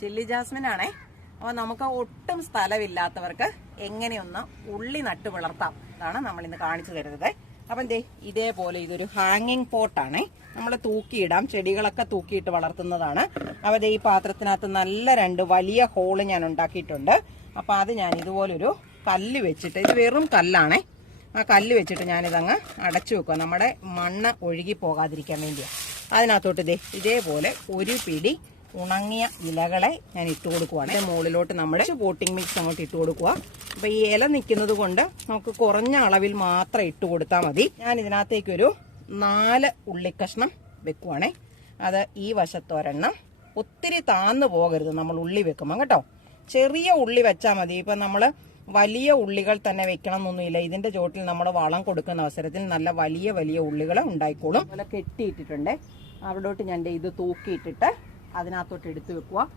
Chilli Jasmine ആണേ. അപ്പൊ നമുക്ക് ഒട്ടും സ്ഥലമില്ലാത്തവർക്ക് എങ്ങനെയൊന്ന് ഉള്ളി നട്ട് വളർത്താം, അതാണ് നമ്മൾ ഇന്ന് കാണിച്ചു തരുന്നത്. അപ്പം ഇതേപോലെ ഇതൊരു ഹാങ്ങിങ് പോട്ടാണേ. നമ്മൾ തൂക്കിയിടാം, ചെടികളൊക്കെ തൂക്കിയിട്ട് വളർത്തുന്നതാണ്. അപ്പോൾ ഈ പാത്രത്തിനകത്ത് നല്ല 2 വലിയ ഹോള് ഞാൻ ഉണ്ടാക്കിയിട്ടുണ്ട്. അപ്പൊ അത് ഞാൻ ഇതുപോലൊരു കല്ല് വെച്ചിട്ട്, ഇത് വെറും കല്ലാണേ, ആ കല്ല് വെച്ചിട്ട് ഞാനിതങ്ങ് അടച്ചു വെക്കുക, നമ്മുടെ മണ്ണ് ഒഴുകി പോകാതിരിക്കാൻ വേണ്ടിയാണ്. അതിനകത്തോട്ട് ഇതേപോലെ ഒരു പിടി ഉണങ്ങിയ ഇലകളെ ഞാൻ ഇട്ട് കൊടുക്കുവാണ്. മുകളിലോട്ട് നമ്മുടെ പോട്ടിംഗ് മിക്സ് അങ്ങോട്ട് ഇട്ട് കൊടുക്കുക. അപ്പൊ ഈ ഇല നിൽക്കുന്നത് കൊണ്ട് നമുക്ക് കുറഞ്ഞ അളവിൽ മാത്രം ഇട്ട് കൊടുത്താൽ മതി. ഞാൻ ഇതിനകത്തേക്കൊരു 4 ഉള്ളിക്കഷ്ണം വെക്കുവാണേ. അത് ഈ വശത്തൊരെണ്ണം, ഒത്തിരി താന്നു പോകരുത് നമ്മൾ ഉള്ളി വെക്കുമ്പോൾ കേട്ടോ. ചെറിയ ഉള്ളി വെച്ചാൽ മതി. ഇപ്പൊ നമ്മള് വലിയ ഉള്ളികൾ തന്നെ വെക്കണം എന്നൊന്നുമില്ല. ഇതിന്റെ ചോട്ടിൽ നമ്മൾ വളം കൊടുക്കുന്ന അവസരത്തിൽ നല്ല വലിയ വലിയ ഉള്ളികൾ ഉണ്ടായിക്കോളും. അതുപോലെ കെട്ടിയിട്ടിട്ടുണ്ട്. അവിടോട്ട് ഞാൻ ഇത് തൂക്കിയിട്ടിട്ട് അതിനകത്തോട്ട് എടുത്തു വെക്കുക.